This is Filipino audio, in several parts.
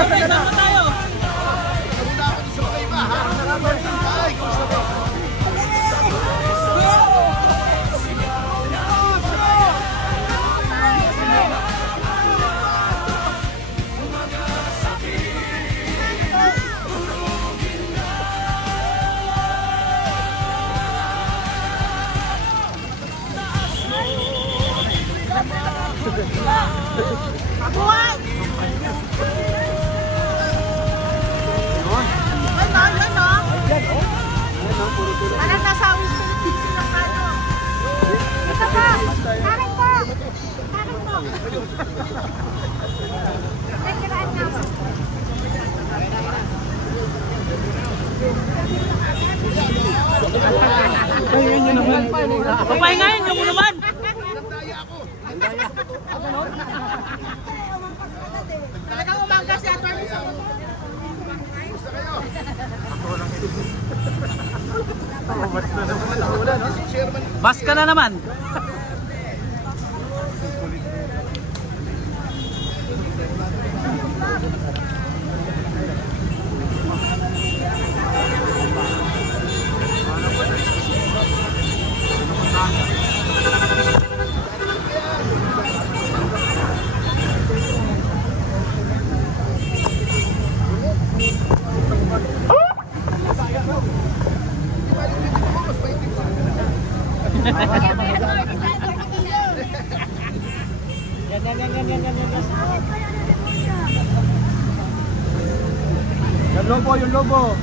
Okay, sama tayo. Una ako sa mga iba, ha? Ay, gusto mo. Mabuhay! Parang nasa Western Pizza ng kano. Ito ba? Karin po! Karin po! Ay, kiraan na ako. Papahingayin nyo mo naman! Talagang umangga si Atty. sa Bas ka na naman. Yung lobo, yung lobo.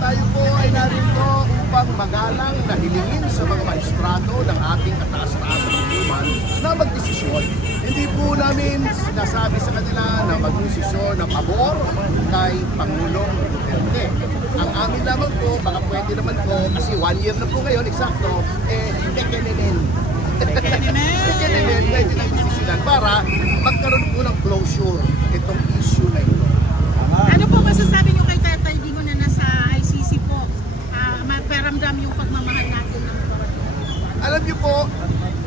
Tayo po ay narito upang magalang na hilingin sa mga maestrado ng ating kataas-taasang hukuman na magdesisyon. Hindi po namin sinasabi sa kanila na magdesisyon na pabor kay Pangulong Duterte. Ang amin lamang po, baka pwede naman po, kasi 1 year na po ngayon, eksakto, tekenenen. Tekenenen, pwede nang desisyonan para magkaroon po ng closure itong issue na ito. Ano po masasabi niyo kay Tatay Digong na nasa ICC po? Maparamdam yung pagmamahal natin ng Alam niyo po,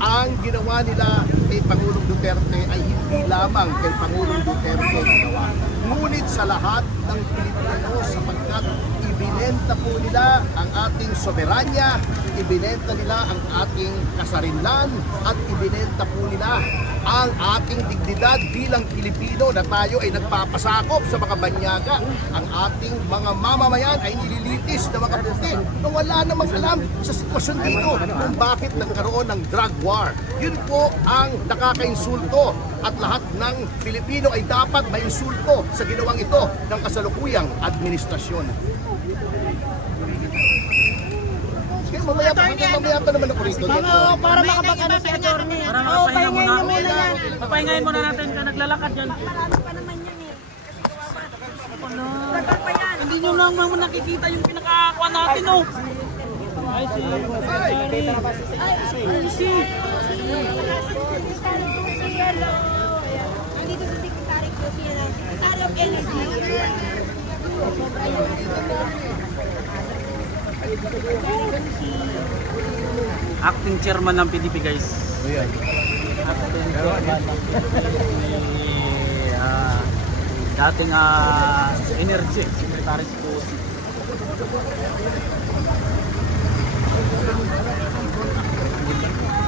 ang ginawa nila kay Pangulong Duterte ay hindi lamang kay Pangulong Duterte ginawa. Ngunit sa lahat ng Pilipino sapagkat ibinenta po nila ang ating soberanya, ibinenta nila ang ating kasarinlan, at ibinenta po nila ang ating dignidad bilang Pilipino na tayo ay nagpapasakop sa mga banyaga. Ang ating mga mamamayan ay nililitis na mga puti na wala namang alam sa sitwasyon dito kung bakit nagkaroon ng drug war. Yun po ang nakakainsulto at lahat ng Pilipino ay dapat mainsulto sa ginawang ito ng kasalukuyang administrasyon. Mamaya pa naman ako rito. para makapag-ano si Atty. Para makapahinga muna. Papahingayin muna natin ka naglalakad dyan. Ano pa naman yan eh. Tagal pa yan. Hindi nyo lang naman nakikita yung pinakakuha natin, oh. Ay, si Secretary. Ay, si. Nandito si Secretary ko siya. Secretary of Energy. Acting chairman ng PDP, guys. Acting chairman ng PDP. Dating energy secretary si Pusi.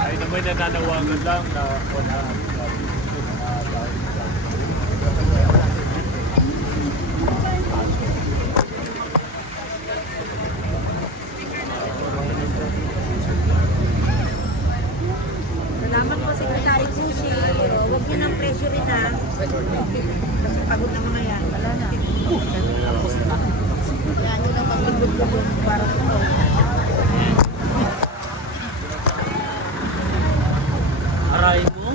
Ay naman nananawagan lang na wala. Salamat po, Secretary Pusi. Huwag niyo nang pressure rin ha. Kasi pagod na mga yan. Wala na. Yan yun ang magbibig-big para sa ito. Aray mo.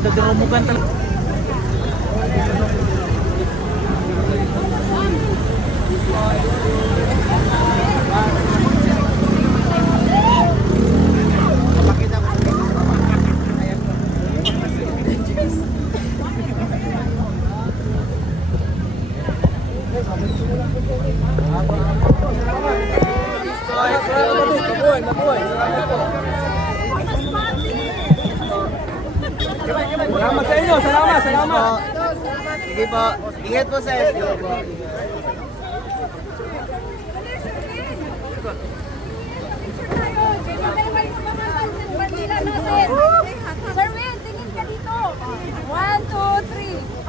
Kadadurumugan talaga. Salamat sa inyo, salamat. Sige po, ingat po sa SO. Sir Will, tingin ka dito. 1, 2, 3.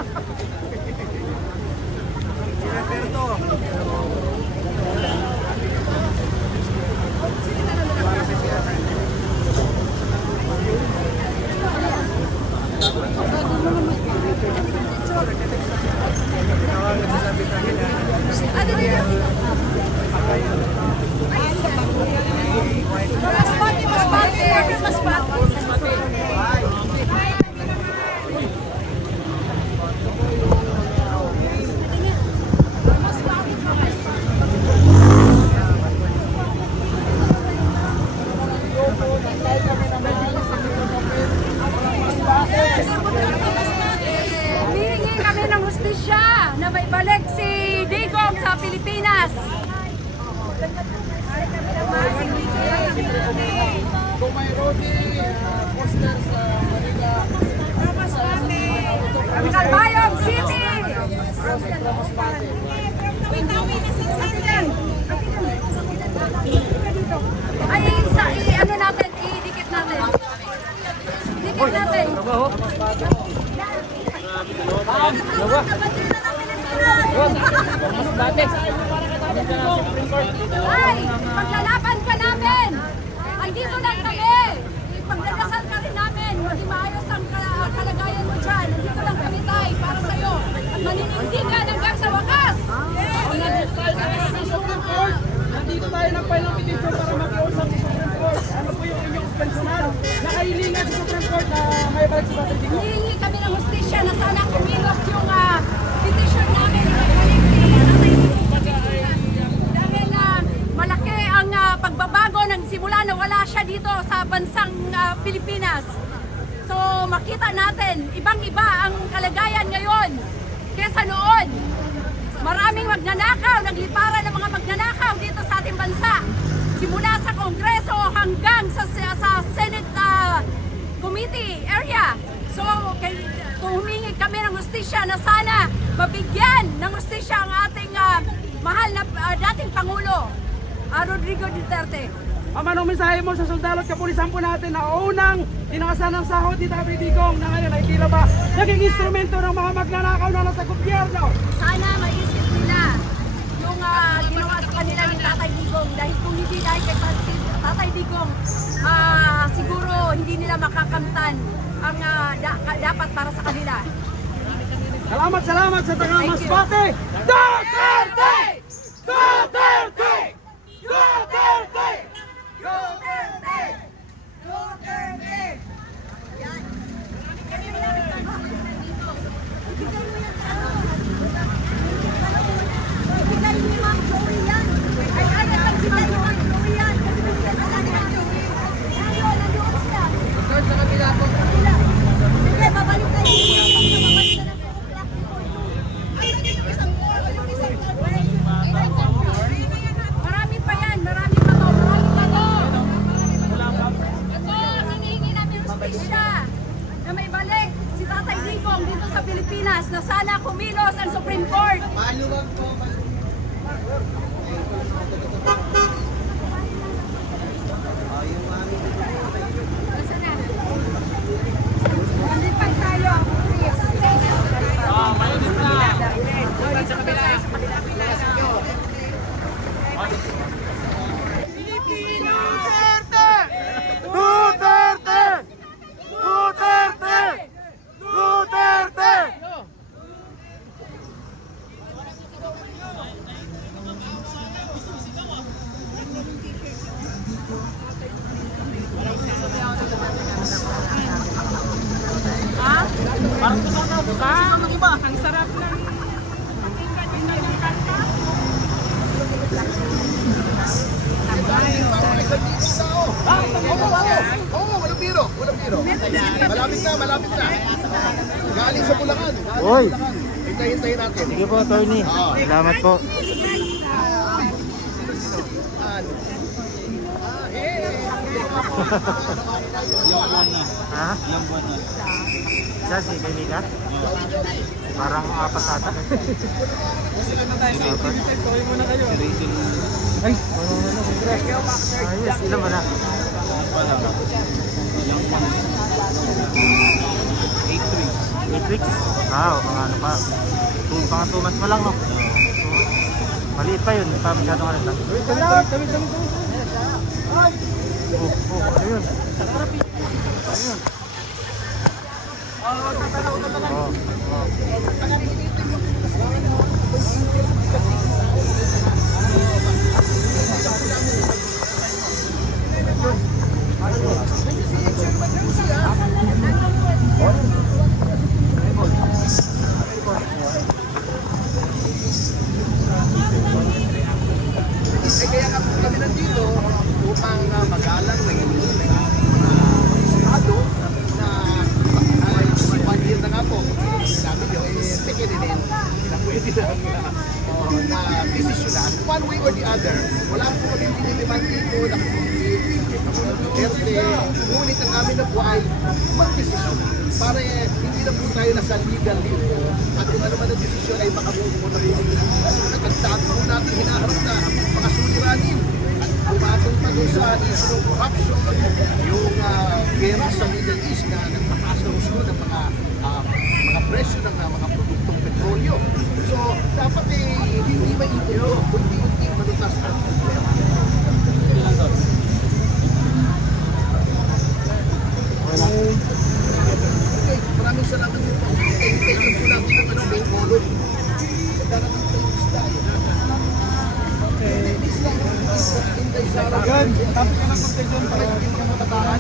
Humihingi kami ng hustisya na may balik si Digong sa Pilipinas. Kung mayroon poster sa Manila, Calbayog City! Ay, ano natin, idikit natin. Idikit natin. Ay, paglalaban ka namin. Ay, dito lang kami. Pagdadasal ka rin namin. Hindi maayos ang kalagayan mo dyan. Dito lang kami tayo para sa'yo. At maninindigan hanggang sa wakas. Nandito tayo ng final petition para makiusap sa Supreme Court. Ano po yung inyong personal na kahilingan sa Supreme Court na may balik sa Tatay Digong? Hihingi kami ng hustisya na sana kumilos yung petition namin. Dahil malaki ang pagbabago ng simula na wala siya dito sa bansang Pilipinas. So makita natin, ibang-iba ang kalagayan ngayon kesa noon. Maraming magnanakaw, nagliparan ng mga magnanakaw dito sa ating bansa. Simula sa Kongreso hanggang sa Senate Committee area. So, kung humingi kami ng hustisya na sana mabigyan ng hustisya ang ating mahal na dating Pangulo, Rodrigo Duterte. Anong mensahe mo sa sundalo at kapulisan po natin na unang tinakasan ng sahod ni Tatay Digong na ngayon ay tila ba naging instrumento ng mga magnanakaw na nasa gobyerno? Sana maisip nila yung ginawa sa kanila ni Tatay Digong, dahil kung hindi dahil kay Tatay Digong, siguro hindi nila makakamtan ang dapat para sa kanila. Salamat sa taga Masbate! Duterte! Duterte! Duterte! Duterte! Duterte! Yan. Ibigay ni Ma'am Joey yan. Ay, napagbigay ni Ma'am Joey yan. Kasi bigyan sa kanya. Ayun, nandoon siya. Doon sa kabila po. Sige, babalik tayo. Babalik na lang. Marami pa yan, marami pa to. Ito, hinihingi namin hustisya na may balik si Tatay Digong dito sa Pilipinas na sana kumilos ang Supreme Court. Maluwag po. Nasaan na? Nandipag tayo. Mainit na! Duterte! Duterte! Duterte! Ha? Uy! Hintayin natin. Sige po, attorney. Salamat po. Ha? Siya, si Benita? Parang apat ata. Ay, ayos, ilan ba na? 8 weeks? Ah, mga ano pa. Mga 2 months pa lang, no? Maliit pa yun, hindi pa masyadong halata. Ano yun? Kaya nga po kami nandito upang magalang ng inyong estado na 1 year na nga po. Sabi nyo, tingin din na pwede na desisyonan. One way or the other, wala po kami dinidemand dito na Duterte. Ngunit ang amin na po ay mag-desisyon para hindi na po tayo nasa legal dito at kung ano man ang desisyon ay makabuo na po. Nagkagtaan po natin hinaharap na mga suliranin at pumatong pa doon sa issue ng corruption, yung gera sa Middle East na nagpataas na gusto ng mga presyo ng mga produktong petrolyo. So, dapat hindi maipon, kundi malutas ang problema. Okay, maraming salamat po. Thank you lang po ng main column. Darating po yung isda. Okay. Inday Sara. Good. Tapos ka ng contagion para hindi ka matataan.